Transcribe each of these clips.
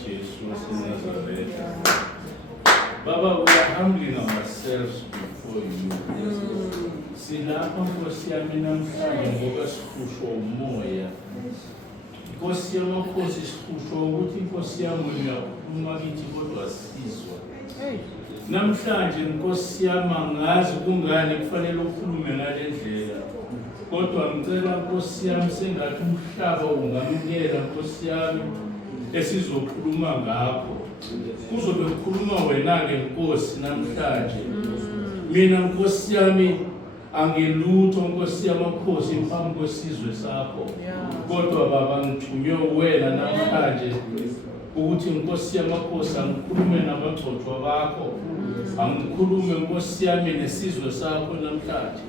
likaJesu waseNazaretha. Baba, we are humbling ourselves before you. Silapha Nkosi yami namhlanje ngoba sihlushwa umoya. Nkosi yamakhosi sihlushwa ukuthi Nkosi yami uyakhuluma kithi kodwa asizwa. Namhlanje Nkosi yami angazi kungani kufanele ukhulume ngale ndlela. Kodwa ngicela Nkosi yami sengathi umhlaba ungamukela Nkosi yami esizokhuluma ngakho. Kuzobe kukhuluma wena-ke Nkosi namhlanje. Mina Nkosi yami angelutho Nkosi yamakhosi phambi kwesizwe sakho. Kodwa Baba ngithunywe wena namhlanje ukuthi Nkosi yamakhosi angikhulume nabagcotshwa bakho. Angikhulume Nkosi yami nesizwe sakho namhlanje.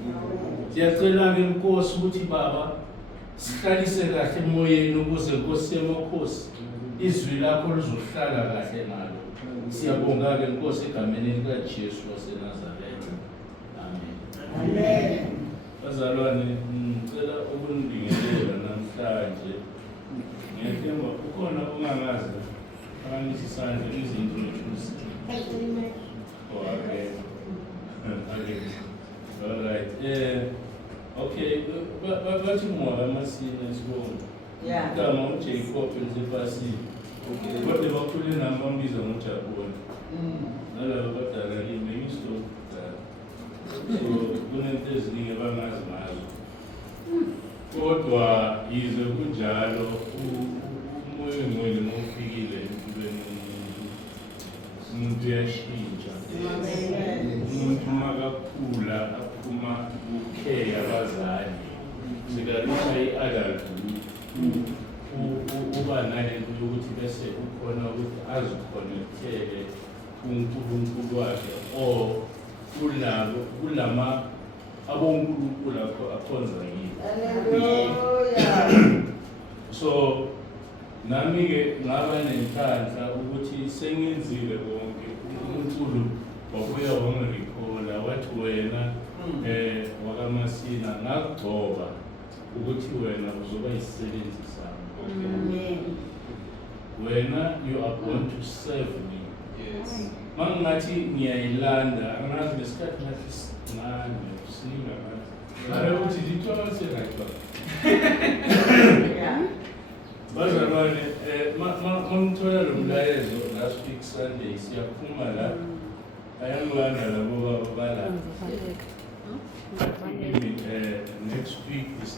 Siyacela-ke Nkosi ukuthi Baba sihlalise kahle emoyeni ukuze Nkosi yamakhosi izwi lakho lizohlala kahle nalo. Siyabonga-ke Nkosi egameni likaJesu waseNazaretha. Amen. Amen. Bazalwane, ngicela ukunibingelela namhlanje. Ngiyethemba ukhona ongangazi phakamise isandla izintroduce. Oh, okay. Okay. All right. Okay. Bathi ngoba masina sibonga. Yeah. Kama uJacob nsefasi. Okay. Kodwa bakhule namambiza ngoJacob. Nalabo badala ngiyisto. So kunento eziningi abangazi ngazo. Kodwa yize kunjalo umoya ngcwele mofikile empilweni umuntu uyashintsha. Umuntu makakhula aphuma ukukheya abazali. Sikarisha i-adulthood. Uba nalento yokuthi bese ukhona ukuthi azikhonekthele kuNkulunkulu wakhe or kulama abonkulunkulu akhonza yini. So nami-ke ngaba nenhlanhla ukuthi sengenzile konke. uNkulunkulu wabuya wangirikhola wathi wena wakaMasina ngakugcoba ukuthi wena uzoba isisebenzi sami. Wena you are going to serve me. Yes. Mangathi ngiyayilanda angazi lesikhathi ngathi sincane sininga ngathi. Mara uthi lithola sengathi. Bazalwane, mangithola lo mlayezo last week Sunday siyaphuma la. Ayangilanda labo baba bala. Next week is